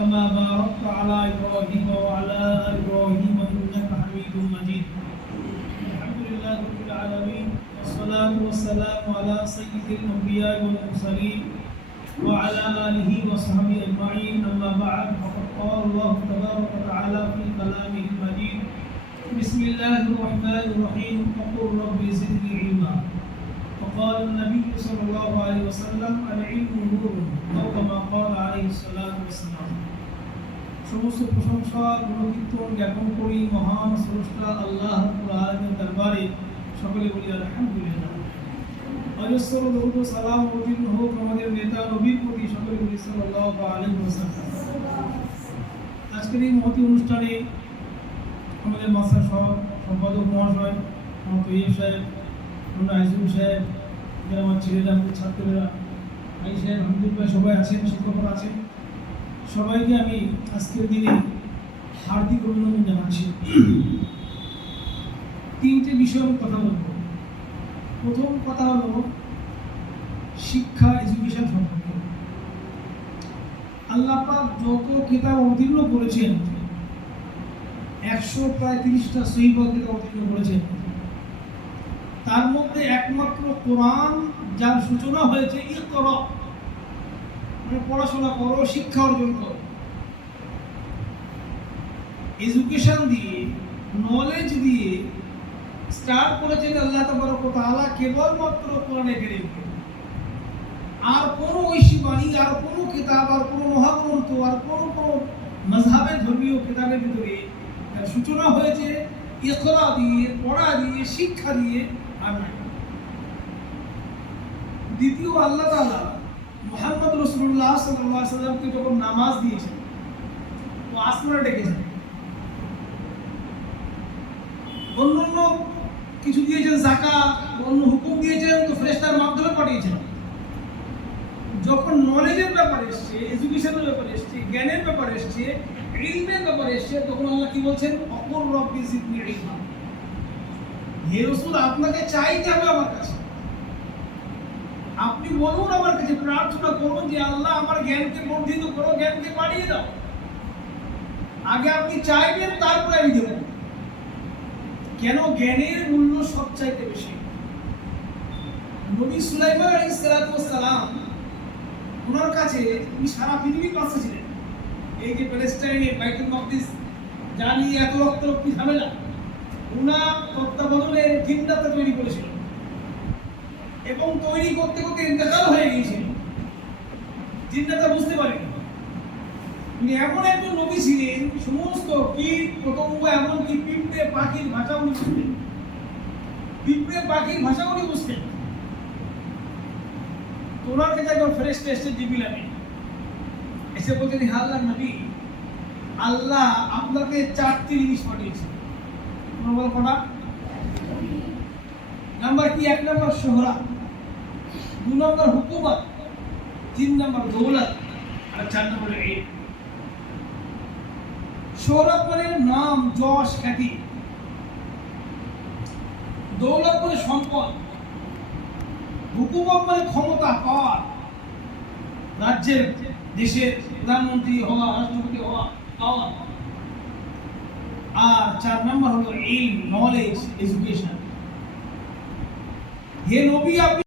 كما باركت على إبراهيم وعلى آل إبراهيم إنك حميد مجيد. الحمد لله رب العالمين والصلاة والسلام على سيد الأنبياء والمرسلين وعلى آله وصحبه أجمعين. أما بعد فقد قال الله تبارك وتعالى في كلامه المجيد: بسم الله الرحمن الرحيم وقل رب زدني علما. وقال النبي صلى الله عليه وسلم: العلم نور أو كما قال عليه الصلاة والسلام. সমস্ত প্রশংসা গুণকীর্তন জ্ঞাপন করি মহান স্রষ্টা আল্লাহ রাব্বুল আলামিনের দরবারে। সকলে বলি আলহামদুলিল্লাহ। অজস্র দরুদ ও সালাম অবতীর্ণ হোক আমাদের নেতা নবীর প্রতি। সকলে বলি সাল্লাল্লাহু আলাইহি ওয়াসাল্লাম। আজকের এই মহতী অনুষ্ঠানে আমাদের মাস্টার সম্পাদক মহাশয়, আমার তৈয়ব সাহেব, আমরা আইজুল সাহেব, যারা আমার ছেলেরা, আমাদের ছাত্ররা, ভাই সাহেব, আলহামদুলিল্লাহ সবাই আছেন, শিক্ষকরা আছেন, সবাইকে আমি আজকের দিনে হার্দিক অভিনন্দন জানাচ্ছি। তিনটে বিষয়ে আমি কথা বলব। প্রথম কথা হলো শিক্ষা, এডুকেশন সম্পর্কে। আল্লাহ পাক যত কিতাব অবতীর্ণ করেছেন, 130টা সহিহ কিতাব অবতীর্ণ করেছেন, তার মধ্যে একমাত্র কোরআন যার সূচনা হয়েছে ইকরা, মানে পড়াশোনা করো, শিক্ষা অর্জন করো। এডুকেশন দিয়ে, নলেজ দিয়ে স্টার্ট করেছেন আল্লাহ তাবারক ওয়া তাআলা কেবলমাত্র কোরআনে কারীমে। আর কোনো ঐশী বাণী, আর কোনো কিতাব, আর কোনো মহাগ্রন্থ, আর কোনো মাযহাবের ধর্মীয় কিতাবের ভিতরে সূচনা হয়েছে ইকরা দিয়ে, পড়া দিয়ে, শিক্ষা দিয়ে আর নাই। দ্বিতীয়, আল্লাহ তাআলা মুহাম্মদ রাসূলুল্লাহ সাল্লাল্লাহু আলাইহি ওয়াসাল্লামকে যখন নামাজ দিয়েছেন, ও আসমানে ডেকেছেন। অন্য কিছু দিয়েছেন, যাকাত, অন্য হুকুম দিয়েছেন, তো ফেরেশতার মাধ্যমে পাঠিয়েছেন। যখন নলেজের ব্যাপারে এসছে, এডুকেশনের ব্যাপারে এসছে, জ্ঞানের ব্যাপারে এসছে, ইলমের ব্যাপারে এসছে, তখন আল্লাহ কি বলছেন? অকুর রব্বি জিদনি ইলমা। হে রাসূল, আপনাকে চাইতে হবে আমার কাছে। আপনি বলুন আমার কাছে, প্রার্থনা করুন যে আল্লাহ আমার জ্ঞানকে বর্ধিত করো, জ্ঞানকে বাড়িয়ে দাও। আগে আপনি চাইবেন, তারপরে আমি দেব। কেন? জ্ঞানের মূল্য সবচাইতে বেশি। নবী সুলাইমান আলাইহিস সালাতু ওয়াস সালাম, ওনার কাছে উনি সারা পৃথিবীর বাদশা ছিলেন। এই যে প্যালেস্টাইনে বাইতুল মাকদিস জানি এত রক্তারক্তি ঝামেলা, ওনার তত্ত্বাবধানে জিন্নাত তৈরি করেছিল, এবং তৈরি করতে করতে ইন্তেকাল হয়ে গিয়েছিল। জিন্নাত বুঝতে পারেনি। উনি এমন একজন নবী ছিলেন, সমস্ত কীট পতঙ্গ, এমনকি পিঁপড়ে পাখির ভাষা উনি বুঝতেন। পিঁপড়ে পাখির ভাষা উনি বুঝতেন। ওনার কাছে একবার ফেরেশতা এসে জিবরিল আমিন এসে বলতেন, হে আল্লাহর নবী, আল্লাহ আপনাকে 4টি জিনিস পাঠিয়েছে। তোমরা বলো কটা? নাম্বার কি? 1 নম্বর শোহরা, 2 নম্বর হুকুমত, 3 নম্বর দৌলত, আর 4 নম্বর ইলম। শোহরত মানে নাম, যশ, খ্যাতি। দৌলত মানে সম্পদ। হুকুমত মানে ক্ষমতা, পাওয়ার, রাজ্যের, দেশের প্রধানমন্ত্রী হওয়া, রাষ্ট্রপতি হওয়া, পাওয়া। আর 4 নম্বর হলো ইলম, নলেজ, এডুকেশন। হে নবী, আপনি